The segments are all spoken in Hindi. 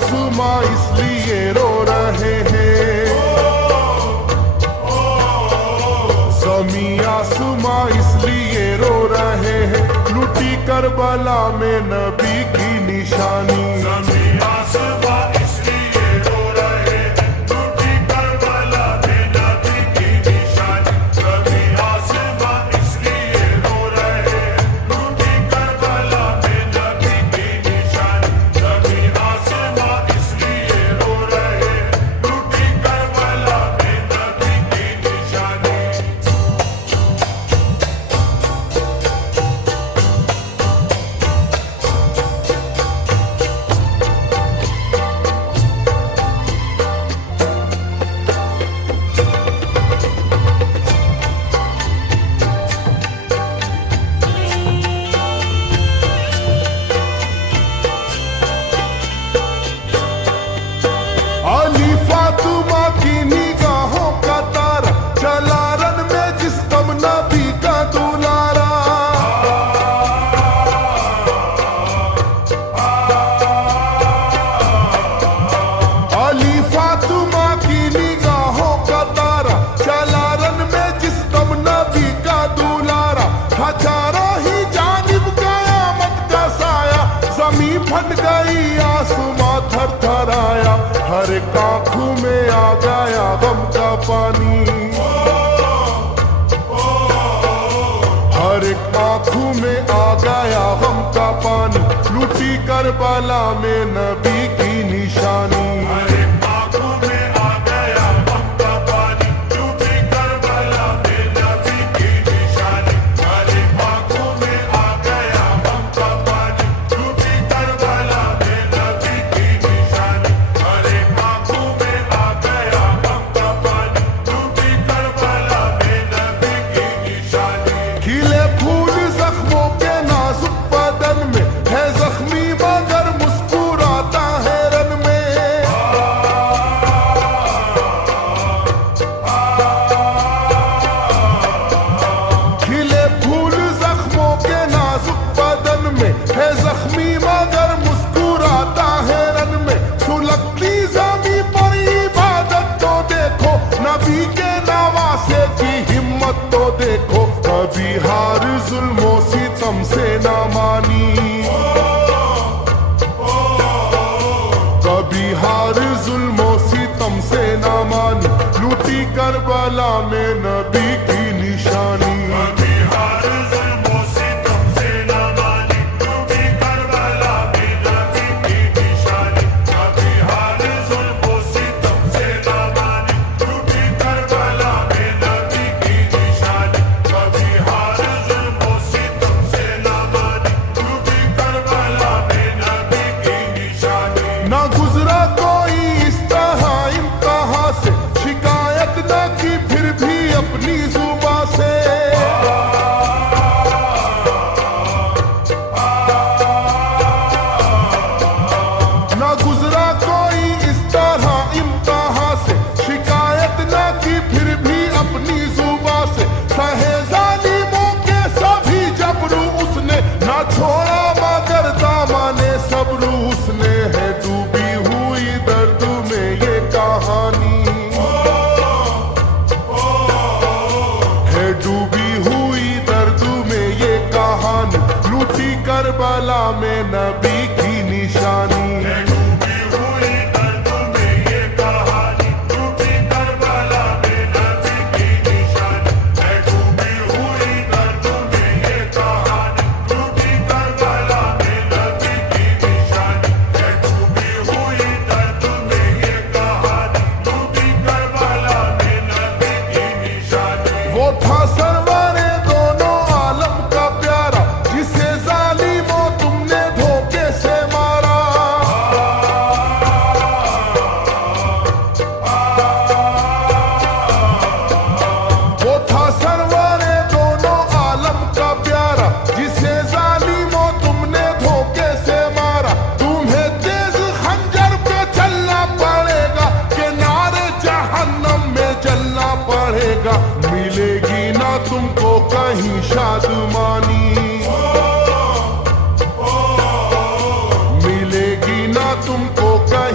आसमां इसलिए रो रहे हैं, ज़मीं आसमां इसलिए रो रहे हैं, लूटी करबला में नबी की निशानी। ज़मीं आसमां इसलिए रो रहे हैं, लूटी करबला में नबी की निशानी। ज़मीं आसमां इसलिए रो रहे हैं, लूटी करबला में नबी की निशानी। ज़मीं आसमां इसलिए रो रहे हैं, लूटी करबला में नबी की निशानी। अली फातिमा की निगाहों का तारा, चला रन में जिस दम नबी का दुलारा। अली फातिमा की निगाहों का तारा, चला रन में जिस दम नबी का दुलारा। था चारों ही जानिब कयामत का साया, जमीन फट गई आसमां थर थर आया। हर एक आंखों में आ गया गम का पानी, हर एक आंखों में आ गया गम का पानी, लूटी करबला में नबी की निशानी। हरे आँखों में आ गया गम का पानी, लूटी करबला में नबी की निशानी। हरे आँखों में आ गया गम का पानी, लूटी करबला में नबी की निशानी। हरे आँखों में आ गया गम का पानी, लूटी करबला में नबी की निशानी। खिले फूल जख्मों के नाजुक बदन में है जख्मी मगर मुस्कुराता है रन में। खिले फूल जख्मों के नाजुक बदन में है जख्मी मगर मुस्कुराता है रन में। सुलगती ज़मीं पर इबादत तो देखो, नबी के नवासे की हिम्मत तो देखो। कभी हार जुल्मों सितम से ना मानी, कभी हार जुल्मों सितम से ना मानी, लूटी करबला में नबी की निशानी। कभी हार जुल्मों से तुमसे न मानी, लूटी करबला में नबी की निशानी। कभी हार जुल्मों से तुमसे न मानी, लूटी करबला में नबी की निशानी। कभी हार जुल्मों से तुमसे न मानी, लूटी करबला में नबी की निशानी। ना गुजरा कोई इस तरह इम्तिहा से, शिकायत न की फिर भी अपनी जुबां से। ना गुजरा कोई इस तरह इम्तिहा से, शिकायत न की फिर भी अपनी जुबां से। सहे जालिमों के सभी जबरू उसने, ना छोड़ा मगर दामने सब्र उसने। है डूबी हुई दर्द में ये कहानी, है डूबी हुई दर्द में ये कहानी, लूटी करबला में नबी की निशानी। डूबी हुई दर्द में ये कहानी, लूटी करबला में नबी की निशानी। है डूबी हुई दर्द में ये कहानी, लूटी करबला में नबी की निशानी। है डूबी हुई दर्द में ये कहानी, लूटी करबला में नबी की निशानी। वो था सरवरे दोनों आलम का प्यारा, जिसे जालिमों तुमने धोखे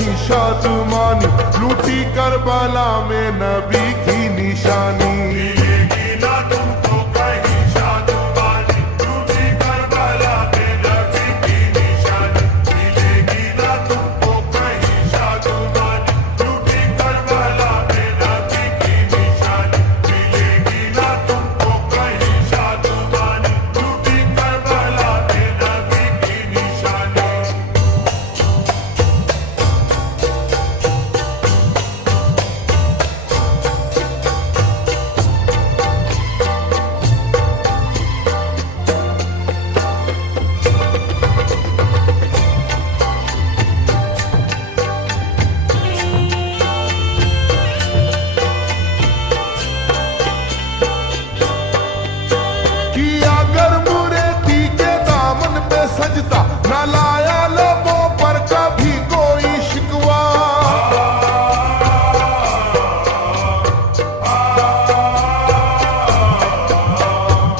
कहीं शादमानी, लूटी करबला में नबी की निशानी। मिलेगी ना तुमको कहीं शादमानी, लूटी करबला में नबी की निशानी। मिलेगी ना तुमको कहीं शादमानी, लूटी करबला में नबी की निशानी। मिलेगी ना तुमको कहीं शादमानी, लूटी करबला में नबी की निशानी। किया गर्म रेती के दामन पे सजदा, न लाया लबों पर कभी कोई शिकवा।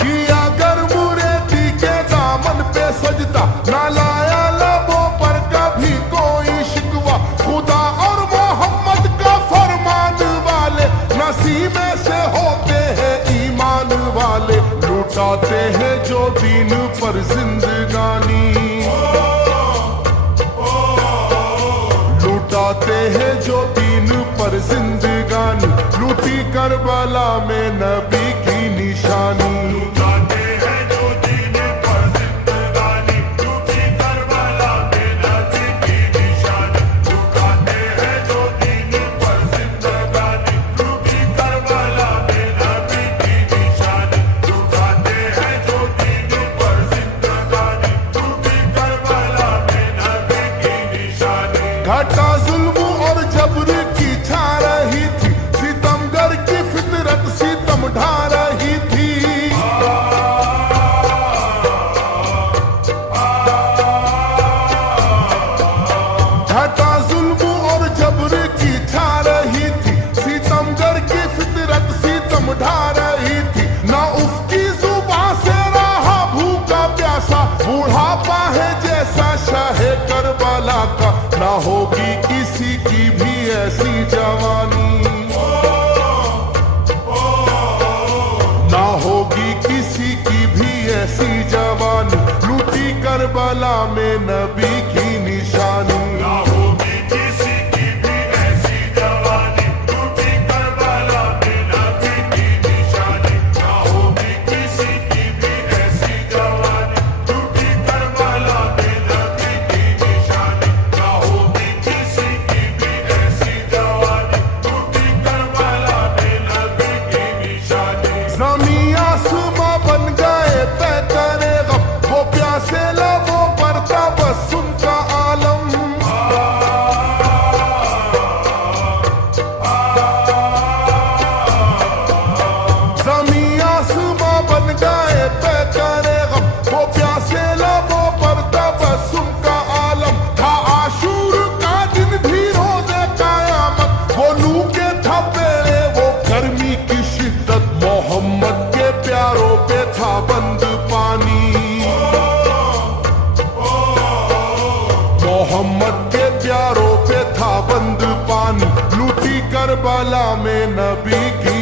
किया गर्म रेती के दामन पे सजदा, न लाया लबों पर कभी कोई शिकवा। खुदा और मोहम्मद का फरमान वाले नसीबे से होते हैं ईमान वाले। लुटाते हैं जो दीन पर जिंदगानी, लुटाते हैं जो दीन पर जिंदगानी। लूटी करबला में नबी की निशानी। लुटाते हैं जो दीन पर जिंदगानी, लूटी करबला में नबी की निशानी। लुटाते हैं जो दीन पर जिंदगानी, लूटी करबला में नबी की निशानी। लुटाते हैं जो दीन पर जिंदगानी, लूटी करबला में नबी की निशानी। घटा जुल्म और जबर की छा रही थी, सितमगर की फितरत सितम ढा रही थी। घटा जुल्म और जबर की छा रही थी, सितमगर की फितरत सितम ढा रही थी। ना उसकी जुबान से रहा भूखा प्यासा, बुढ़ापा है जैसा शाहे करबला का। ना होगी किसी की भी ऐसी जवानी, ना होगी किसी की भी ऐसी जवानी। लूटी करबला में नबी की निशानी। ना होगी किसी की भी ऐसी जवानी, लूटी करबला में नबी की निशानी। ना होगी किसी की भी ऐसी जवानी, लूटी करबला में नबी की निशानी। ना होगी किसी की भी ऐसी जवानी, लूटी करबला में नबी की निशानी। ज़मीं आसमां बन गए तय करे गम, वो प्यासे लबों पर तबस्सुम का आलम। ज़मीं आसमां बन गए तय करे गम, वो प्यासे लबों पर तबस्सुम का आलम। था आशूर का दिन भी रोज़े क़यामत, वो लू के थपेड़े वो गर्मी की शिद्दत। मोहम्मद के प्यारों पे था बंद पानी, मोहम्मद के प्यारों पे था बंद पानी। लूटी करबला में नबी की